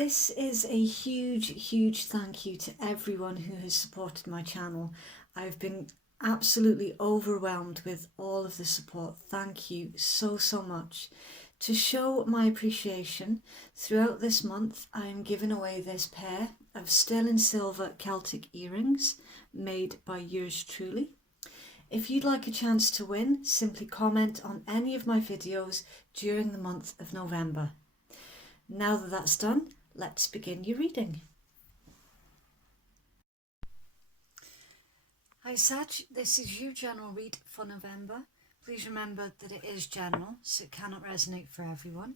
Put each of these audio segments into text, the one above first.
This is a huge thank you to everyone who has supported my channel. I've been absolutely overwhelmed with all of the support. Thank you so much. To show my appreciation, throughout this month I am giving away this pair of sterling silver Celtic earrings made by yours truly. If you'd like a chance to win, simply comment on any of my videos during the month of November. Now that that's done, let's begin your reading. Hi Sag, this is your general read for November. Please remember that it is general, so it cannot resonate for everyone,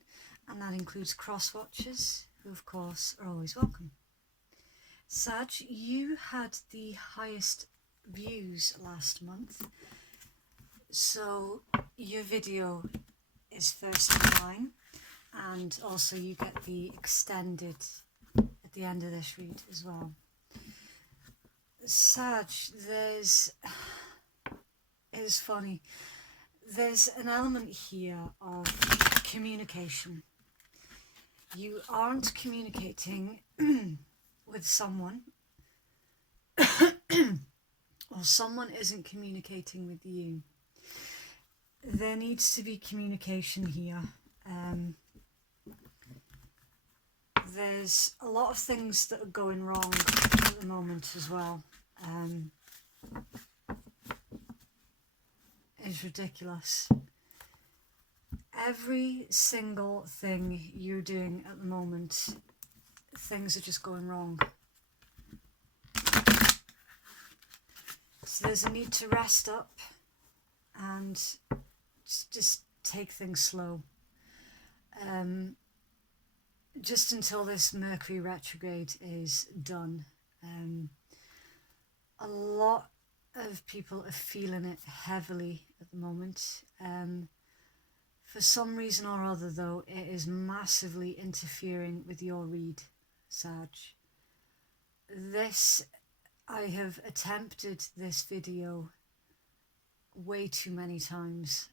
and that includes cross-watchers, who of course are always welcome. Sag, you had the highest views last month, so your video is first in line, and also you get the extended at the end of this read as well. Sag, it is funny, there's an element here of communication. You aren't communicating with someone, or someone isn't communicating with you. There needs to be communication here. There's a lot of things that are going wrong at the moment as well. It's ridiculous. Every single thing you're doing at the moment, things are just going wrong. So there's a need to rest up and just take things slow. Just until this Mercury retrograde is done. A lot of people are feeling it heavily at the moment. For some reason or other though, it is massively interfering with your read, Sag. I have attempted this video way too many times.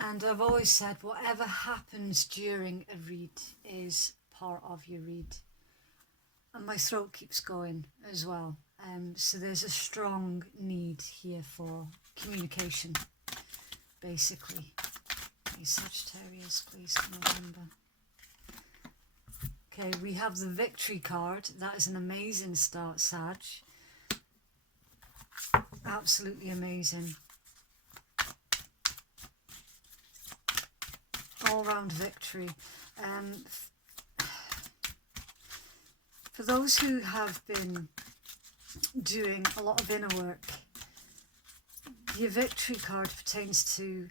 And I've always said whatever happens during a read is part of your read. And my throat keeps going as well. So there's a strong need here for communication, basically. Okay, Sagittarius, please, for November. Okay, we have the victory card. That is an amazing start, Sag. Absolutely amazing. All-round victory. For those who have been doing a lot of inner work, your victory card pertains to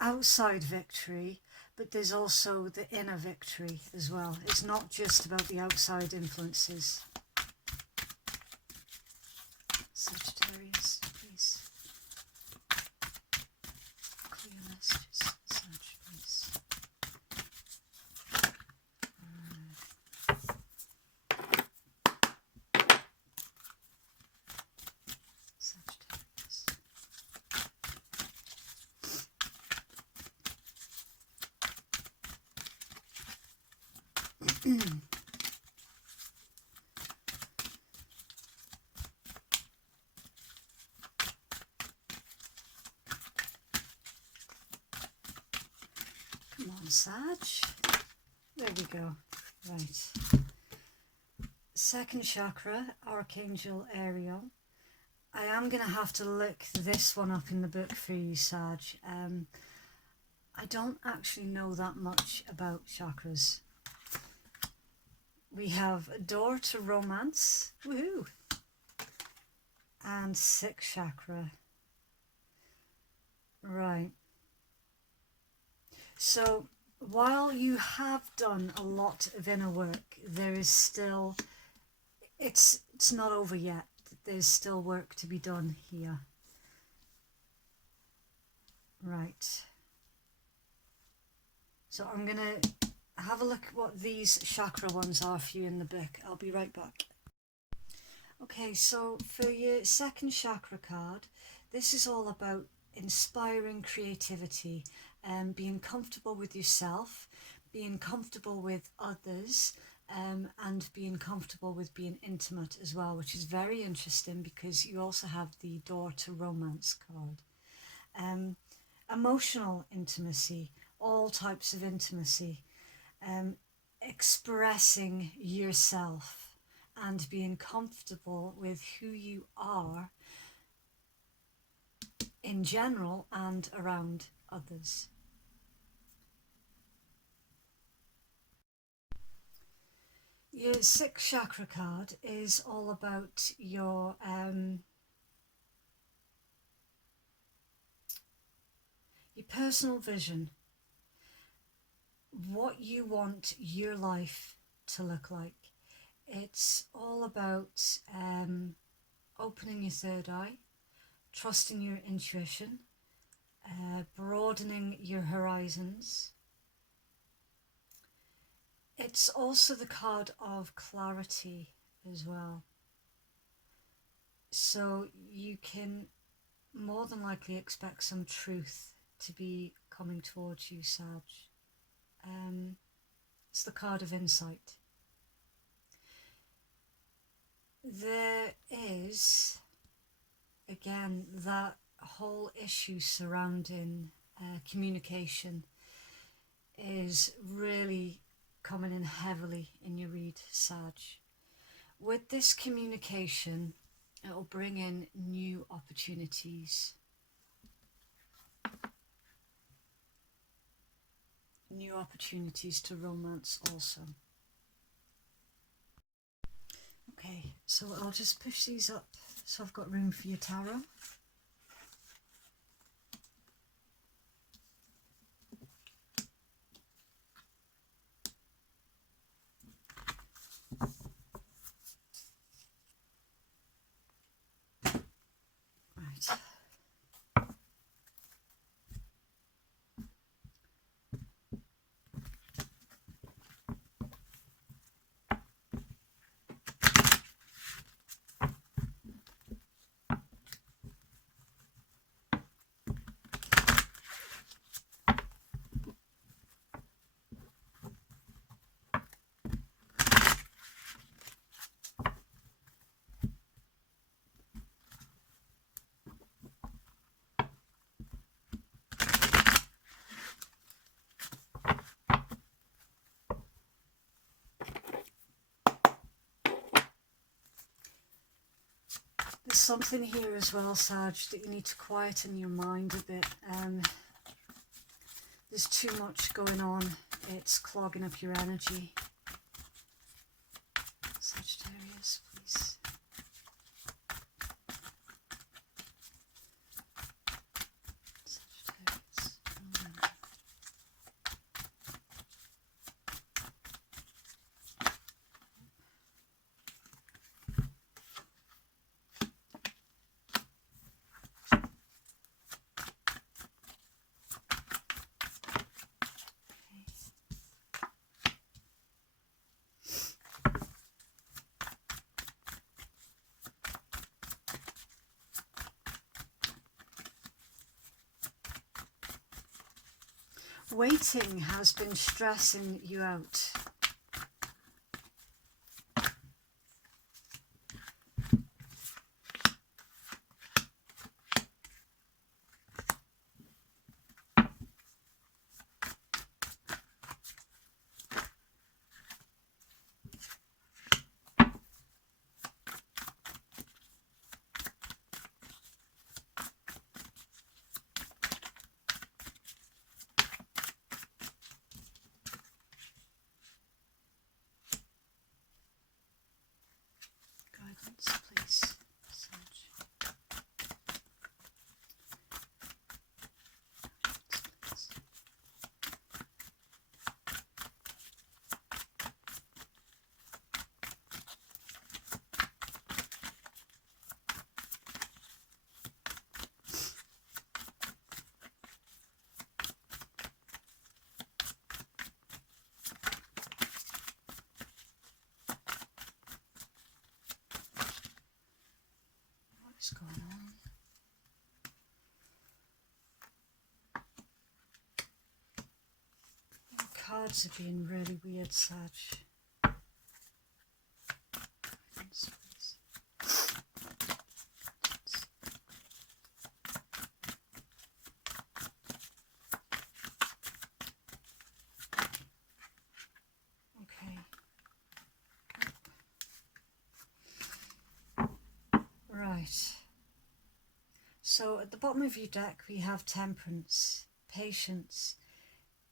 outside victory, but there's also the inner victory as well. It's not just about the outside influences. Sagittarius, please. Clear messages, Sag, please. Sagittarius. Come on, Sag. There we go. Right. Second chakra, Archangel Ariel. I am going to have to look this one up in the book for you, Sag. I don't actually know that much about chakras. We have a door to romance, woohoo, and sixth chakra. Right. So while you have done a lot of inner work, there is still, it's not over yet. There's still work to be done here. Right. So I'm going to have a look at what these chakra ones are for you in the book. I'll be right back. Okay, so for your second chakra card, this is all about inspiring creativity and being comfortable with yourself, being comfortable with others, and being comfortable with being intimate as well, which is very interesting because you also have the door to romance card. Emotional intimacy, all types of intimacy, expressing yourself and being comfortable with who you are in general and around others. Your 6th chakra card is all about your personal vision, what you want your life to look like. It's all about opening your third eye, trusting your intuition, broadening your horizons. It's also the card of clarity as well. So you can more than likely expect some truth to be coming towards you, Sag. It's the card of insight. There is, again, that whole issue surrounding communication is really coming in heavily in your read, Sag. With this communication, it will bring in new opportunities. New opportunities to romance also. Okay, so I'll just push these up so I've got room for your tarot. Right. There's something here as well, Sag, that you need to quieten your mind a bit. There's too much going on. It's clogging up your energy. Sagittarius, please. Sagittarius. Waiting has been stressing you out. cards are being really weird, Sag. Okay. Right. So at the bottom of your deck we have Temperance, Patience,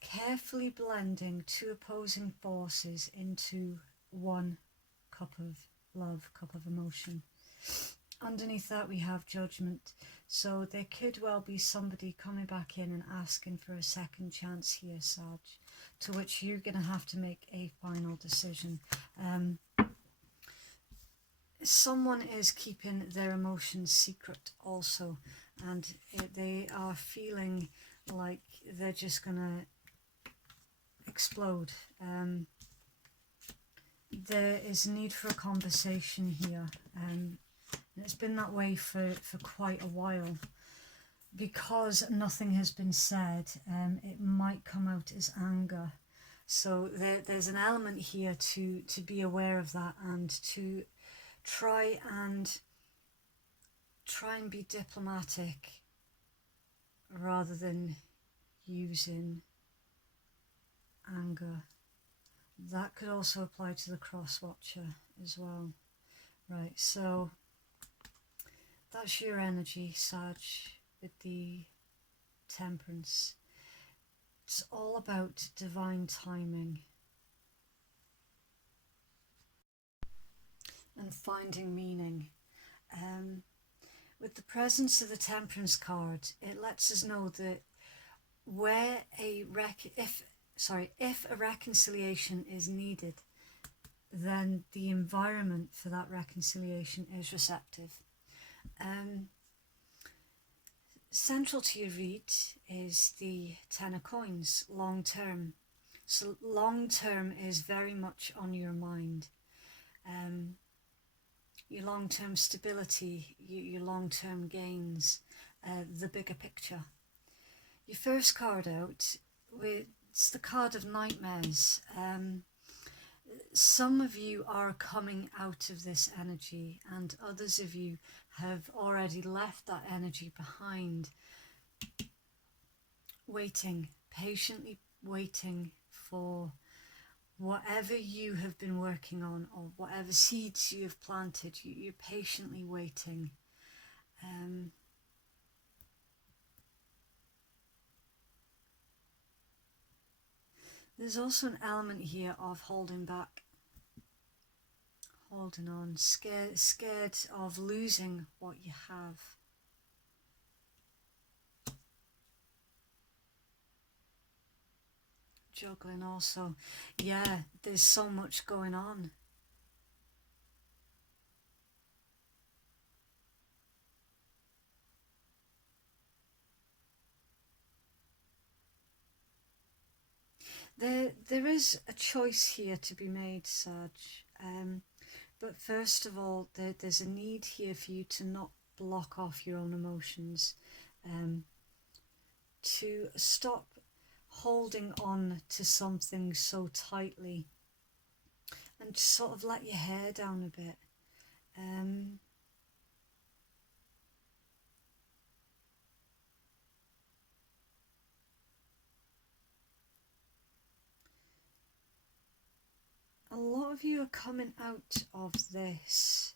carefully blending two opposing forces into one cup of love, cup of emotion. Underneath that we have Judgment. So there could well be somebody coming back in and asking for a second chance here, Sag, to which you're going to have to make a final decision. Someone is keeping their emotions secret also, and they are feeling like they're just going to explode. There is a need for a conversation here. It's been that way for quite a while. Because nothing has been said, it might come out as anger. So there's an element here to be aware of that, and to try and be diplomatic rather than using anger. That could also apply to the cross watcher as well. Right, so that's your energy, Sag, with the Temperance. It's all about divine timing and finding meaning. With the presence of the Temperance card, it lets us know that if a reconciliation is needed, then the environment for that reconciliation is receptive. Central to your read is the Ten of Coins, long term. So long term is very much on your mind. Your long-term stability, your long-term gains, the bigger picture. Your first card out, it's the card of Nightmares. Some of you are coming out of this energy, and others of you have already left that energy behind, waiting, patiently waiting for whatever you have been working on, or whatever seeds you have planted. You're patiently waiting. There's also an element here of holding back, holding on, scared of losing what you have. Juggling also. Yeah, there's so much going on. There is a choice here to be made, Sag. But first of all, there's a need here for you to not block off your own emotions, to stop holding on to something so tightly, and just sort of let your hair down a bit. A lot of you are coming out of this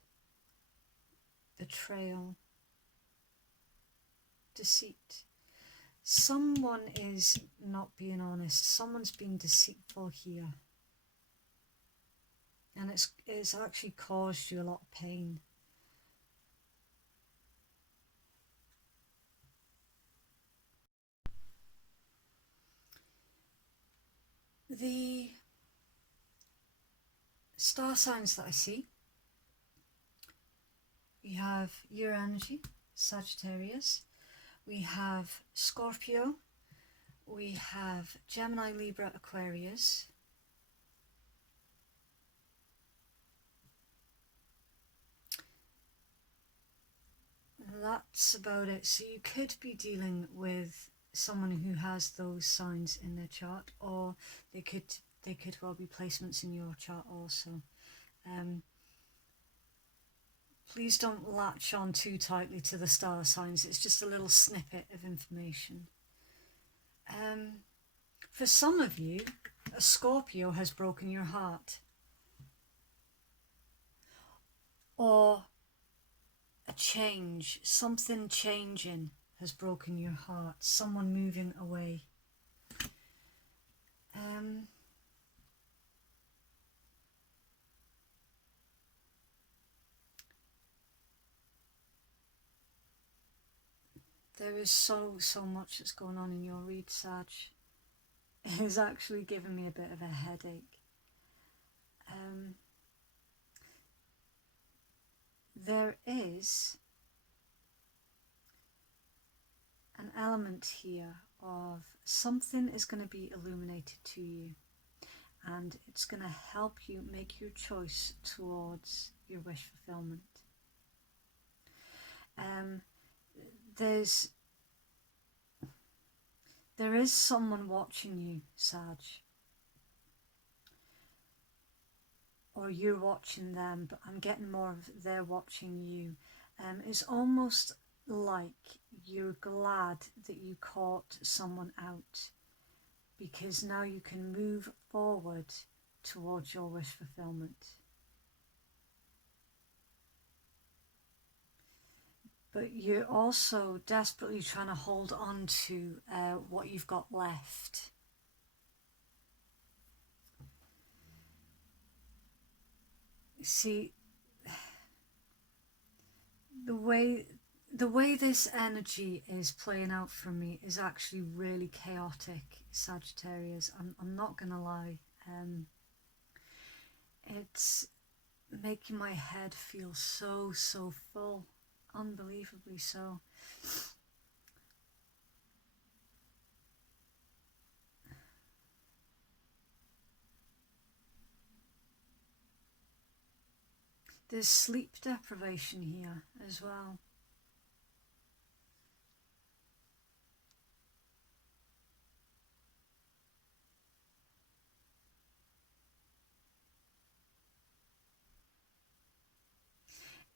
betrayal, deceit. Someone is not being honest. Someone's been deceitful here. And it's actually caused you a lot of pain. The star signs that I see, we have your energy, Sagittarius, we have Scorpio, we have Gemini, Libra, Aquarius, that's about it. So you could be dealing with someone who has those signs in their chart, or they could well be placements in your chart also. Please don't latch on too tightly to the star signs. It's just a little snippet of information. For some of you, a Scorpio has broken your heart, or a change, something changing has broken your heart, someone moving away. There is so much that's going on in your read, Sag. It is actually giving me a bit of a headache. There is an element here of something is going to be illuminated to you, and it's going to help you make your choice towards your wish fulfillment. There is someone watching you, Sag, or you're watching them, but I'm getting more of they're watching you. It's almost like you're glad that you caught someone out, because now you can move forward towards your wish fulfillment. But you're also desperately trying to hold on to what you've got left. See, the way this energy is playing out for me is actually really chaotic, Sagittarius. I'm not gonna lie. It's making my head feel so full, unbelievably so. There's sleep deprivation here as well.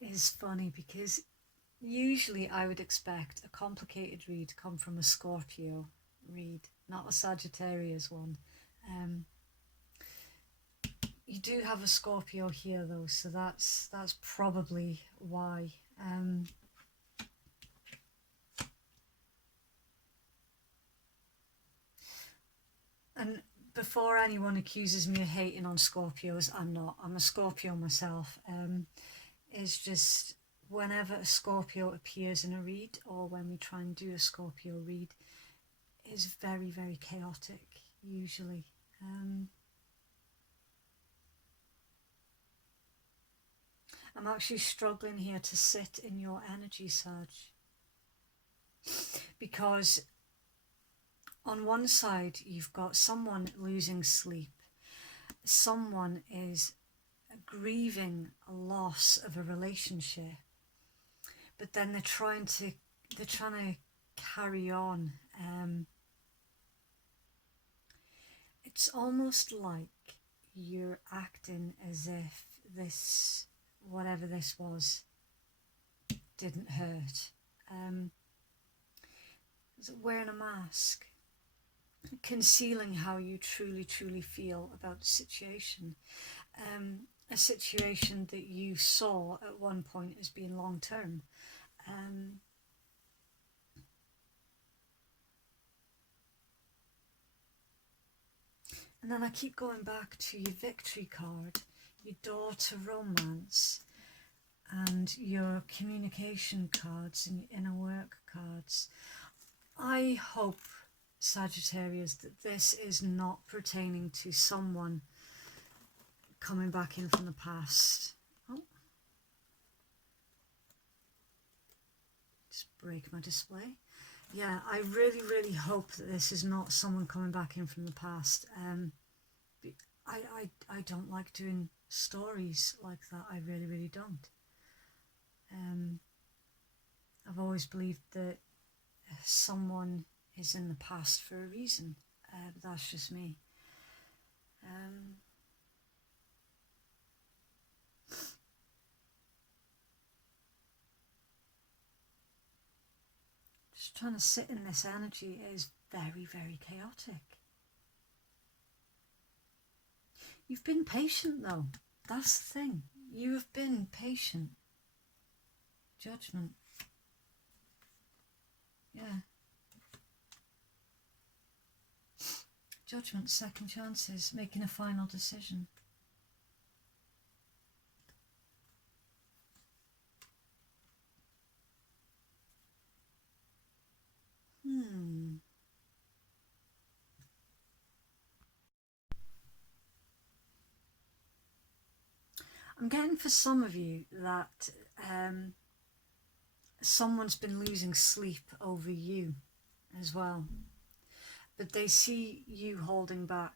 It's funny because usually I would expect a complicated read to come from a Scorpio read, not a Sagittarius one. You do have a Scorpio here though, so that's probably why. And before anyone accuses me of hating on Scorpios, I'm not. I'm a Scorpio myself. It's just whenever a Scorpio appears in a read, or when we try and do a Scorpio read, is very chaotic usually. I'm actually struggling here to sit in your energy, Sag, because on one side you've got someone losing sleep, someone is grieving a loss of a relationship, but then they're trying to carry on. It's almost like you're acting as if this, whatever this was, didn't hurt. Wearing a mask, concealing how you truly feel about the situation. A situation that you saw at one point as being long term. And then I keep going back to your victory card, your door to romance, and your communication cards and your inner work cards. I hope, Sagittarius, that this is not pertaining to someone coming back in from the past. Oh, just break my display. Yeah, I really hope that this is not someone coming back in from the past. I don't like doing stories like that. I really don't. I've always believed that someone is in the past for a reason. But that's just me. Just trying to sit in this energy is very, very chaotic. You've been patient though. That's the thing. You have been patient. Judgment. Yeah. Judgment, second chances, making a final decision. I'm getting for some of you that someone's been losing sleep over you as well, but they see you holding back.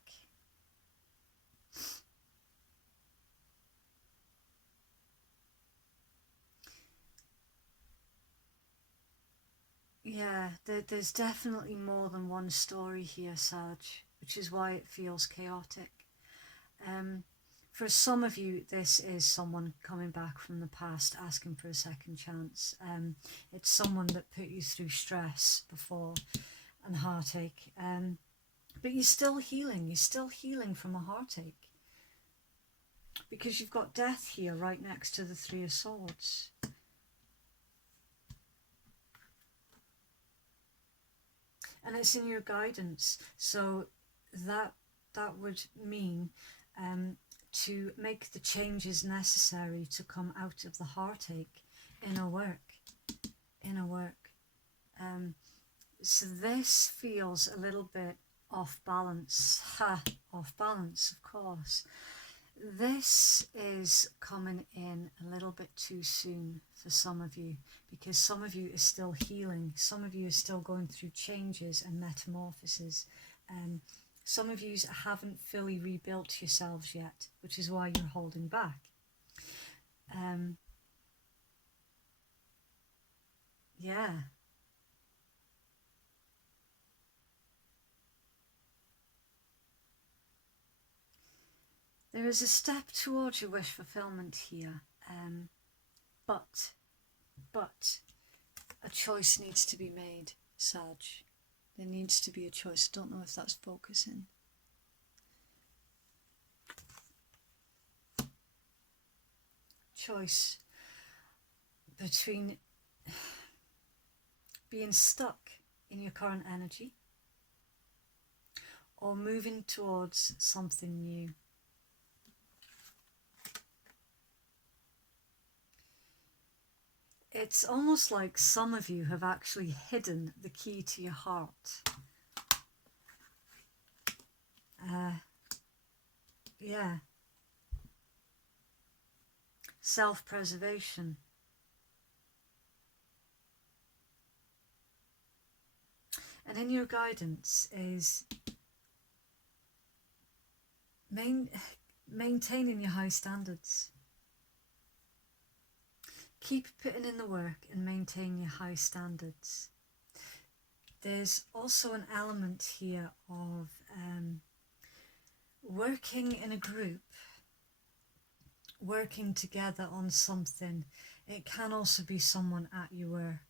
Yeah, there's definitely more than one story here, Sag, which is why it feels chaotic. For some of you, this is someone coming back from the past asking for a second chance. It's someone that put you through stress before and heartache. But you're still healing. You're still healing from a heartache. Because you've got death here right next to the Three of Swords. And it's in your guidance. So that would mean to make the changes necessary to come out of the heartache. Inner work. So this feels a little bit off balance. Off balance, of course. This is coming in a little bit too soon for some of you, because some of you is still healing. Some of you is still going through changes and metamorphoses. Some of you haven't fully rebuilt yourselves yet, which is why you're holding back. Yeah. There is a step towards your wish fulfillment here, but a choice needs to be made, Sag. There needs to be a choice. I don't know if that's focusing. Choice between being stuck in your current energy or moving towards something new. It's almost like some of you have actually hidden the key to your heart. Yeah. Self-preservation. And in your guidance is maintaining your high standards. Keep putting in the work and maintain your high standards. There's also an element here of working in a group, working together on something. It can also be someone at your work.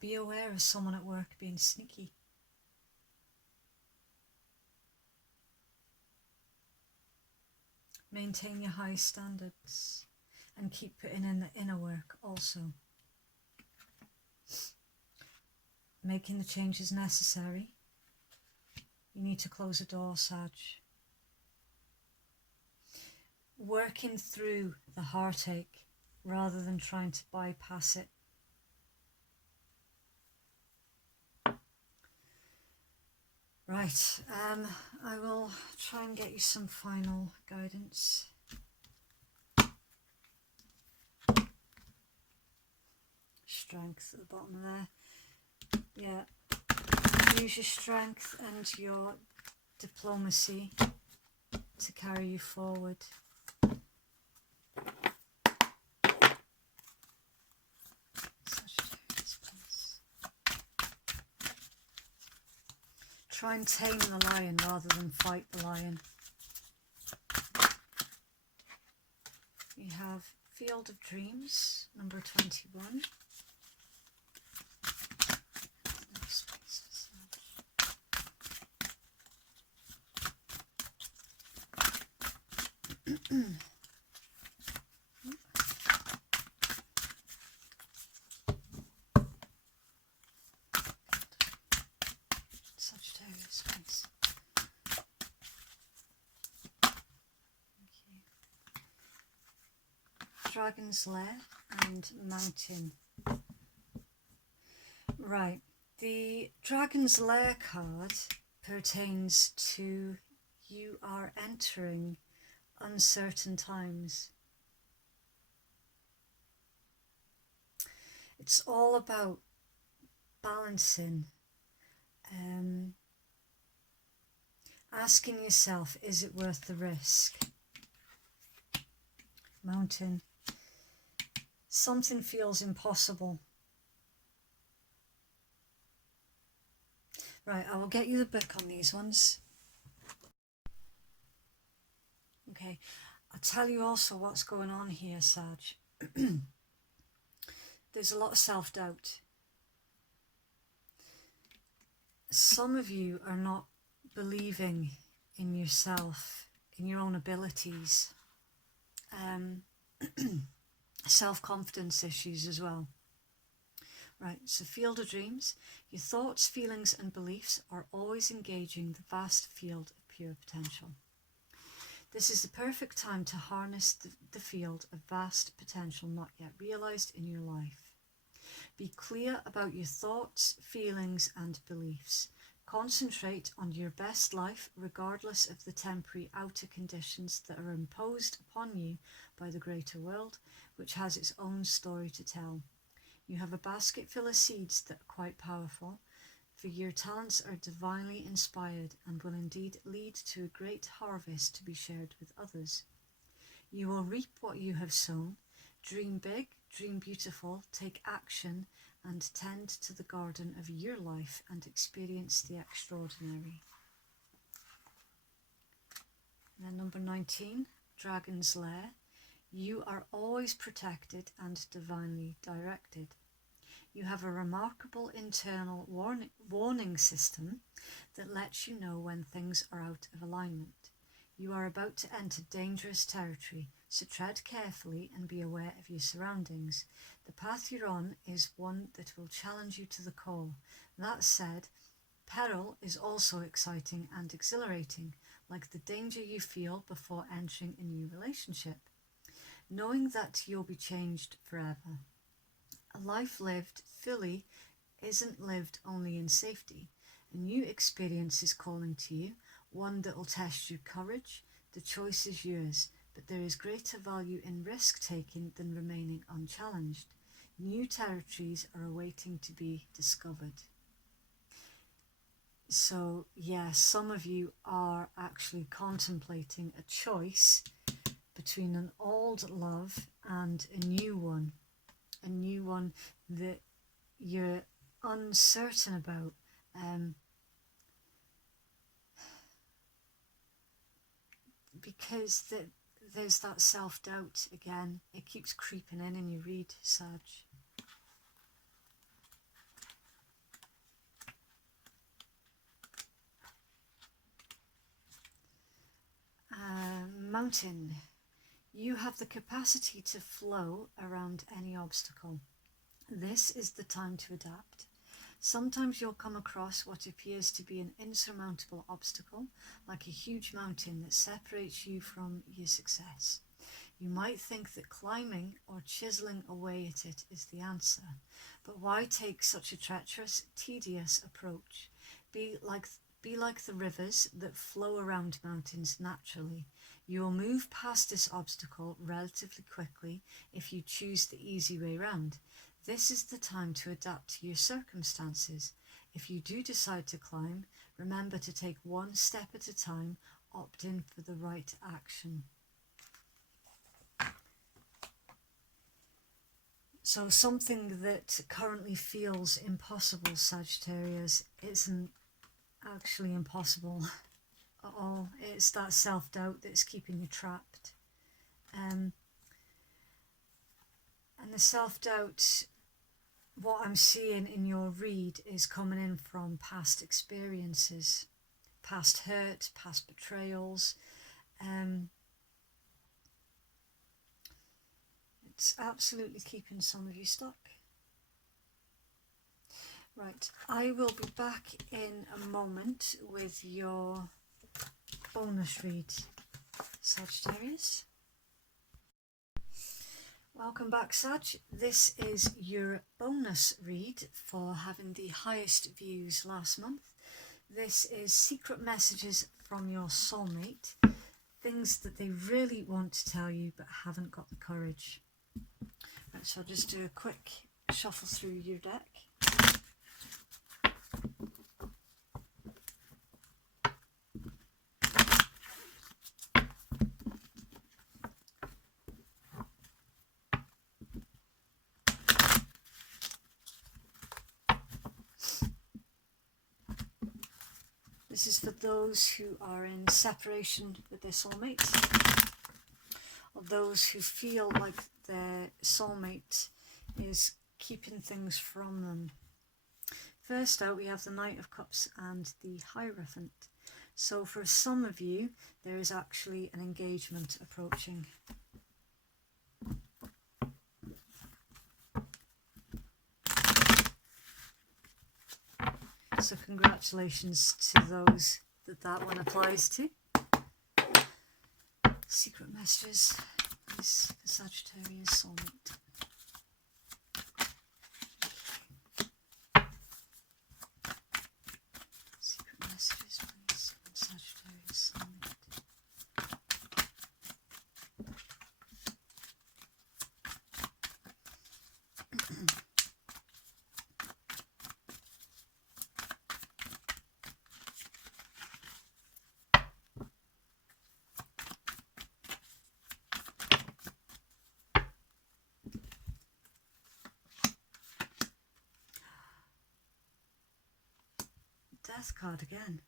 Be aware of someone at work being sneaky. Maintain your high standards and keep putting in the inner work also. Making the changes necessary. You need to close a door, Sag. Working through the heartache rather than trying to bypass it. Right, I will try and get you some final guidance. Strength at the bottom there. Yeah, use your strength and your diplomacy to carry you forward. Try and tame the lion rather than fight the lion. We have Field of Dreams, number 21. Sagittarius, please. Okay. Dragon's Lair and Mountain. Right, the Dragon's Lair card pertains to you are entering uncertain times. It's all about balancing, asking yourself, is it worth the risk? Mountain. Something feels impossible. Right, I will get you the book on these ones. Okay, I'll tell you also what's going on here, Sag. There's a lot of self-doubt. Some of you are not believing in yourself, in your own abilities. Self-confidence issues as well. Right, so Field of Dreams. Your thoughts, feelings and beliefs are always engaging the vast field of pure potential. This is the perfect time to harness the field of vast potential not yet realised in your life. Be clear about your thoughts, feelings and beliefs. Concentrate on your best life regardless of the temporary outer conditions that are imposed upon you by the greater world, which has its own story to tell. You have a basket full of seeds that are quite powerful, for your talents are divinely inspired and will indeed lead to a great harvest to be shared with others. You will reap what you have sown. Dream big, dream beautiful, take action and tend to the garden of your life and experience the extraordinary. And then number 19, Dragon's Lair. You are always protected and divinely directed. You have a remarkable internal warning system that lets you know when things are out of alignment. You are about to enter dangerous territory, so tread carefully and be aware of your surroundings. The path you're on is one that will challenge you to the core. That said, peril is also exciting and exhilarating, like the danger you feel before entering a new relationship, knowing that you'll be changed forever. A life lived fully isn't lived only in safety. A new experience is calling to you, one that will test your courage. The choice is yours, but there is greater value in risk-taking than remaining unchallenged. New territories are awaiting to be discovered. So, yeah, some of you are actually contemplating a choice between an old love and a new one that you're uncertain about. Because there's that self-doubt again. It keeps creeping in your read, Sag. Mountain. You have the capacity to flow around any obstacle. This is the time to adapt. Sometimes you'll come across what appears to be an insurmountable obstacle, like a huge mountain that separates you from your success. You might think that climbing or chiseling away at it is the answer, but why take such a treacherous, tedious approach? Be like the rivers that flow around mountains naturally. You will move past this obstacle relatively quickly if you choose the easy way round. This is the time to adapt to your circumstances. If you do decide to climb, remember to take one step at a time, opt in for the right action. So something that currently feels impossible, Sagittarius, isn't actually impossible at all. It's that self-doubt that's keeping you trapped. And the self-doubt, what I'm seeing in your read, is coming in from past experiences, past hurt, past betrayals. It's absolutely keeping some of you stuck. Right, I will be back in a moment with your bonus read, Sagittarius. Welcome back, Sag. This is your bonus read for having the highest views last month. This is secret messages from your soulmate, things that they really want to tell you but haven't got the courage. Right, so I'll just do a quick shuffle through your deck. This is for those who are in separation with their soulmate, or those who feel like their soulmate is keeping things from them. First out, we have the Knight of Cups and the Hierophant. So for some of you, there is actually an engagement approaching. So congratulations to those that one applies to. Secret messages is the Sagittarius soulmate. Secret messages, please, from Sagittarius soulmate. Death card again.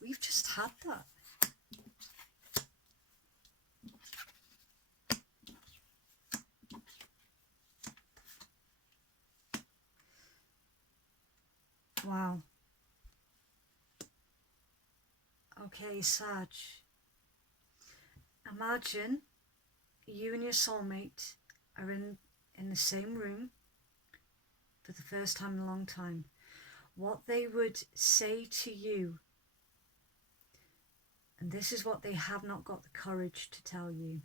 We've just had that. Wow. Okay, Sag. Imagine you and your soulmate are in the same room for the first time in a long time. What they would say to you, and this is what they have not got the courage to tell you.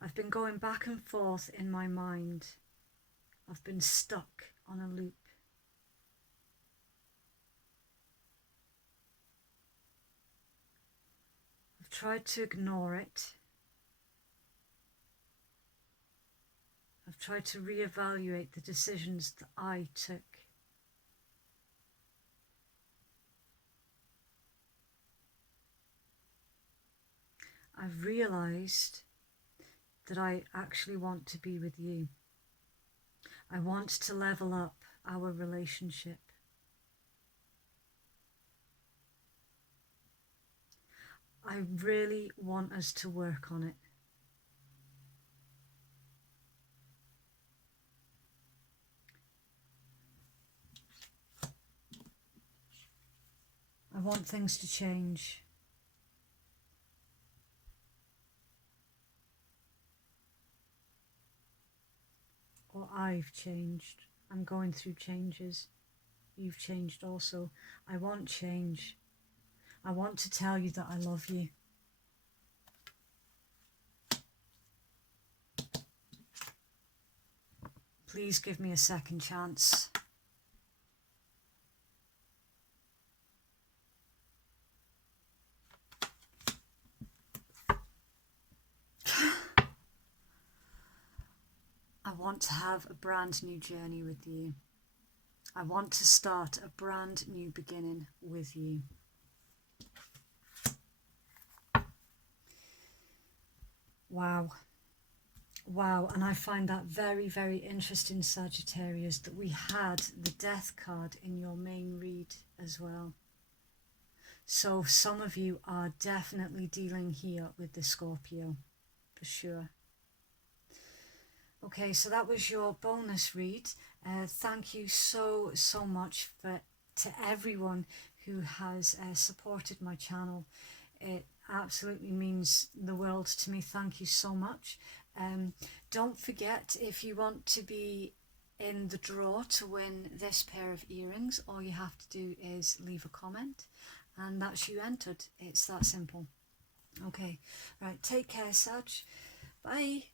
I've been going back and forth in my mind. I've been stuck on a loop. I've tried to ignore it. I've tried to reevaluate the decisions that I took. I've realised that I actually want to be with you. I want to level up our relationship. I really want us to work on it. I want things to change. Or I've changed. I'm going through changes. You've changed also. I want change. I want to tell you that I love you. Please give me a second chance. I want to have a brand new journey with you. I want to start a brand new beginning with you. Wow. Wow, and I find that very, very interesting, Sagittarius, that we had the Death card in your main read as well. So some of you are definitely dealing here with the Scorpio, for sure. Okay, so that was your bonus read. Thank you so much to everyone who has supported my channel. It absolutely means the world to me. Thank you so much. Don't forget, if you want to be in the draw to win this pair of earrings, all you have to do is leave a comment and that's you entered. It's that simple. Okay, right, take care, Sag. Bye.